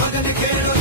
ಮಗನ ಕೇಳು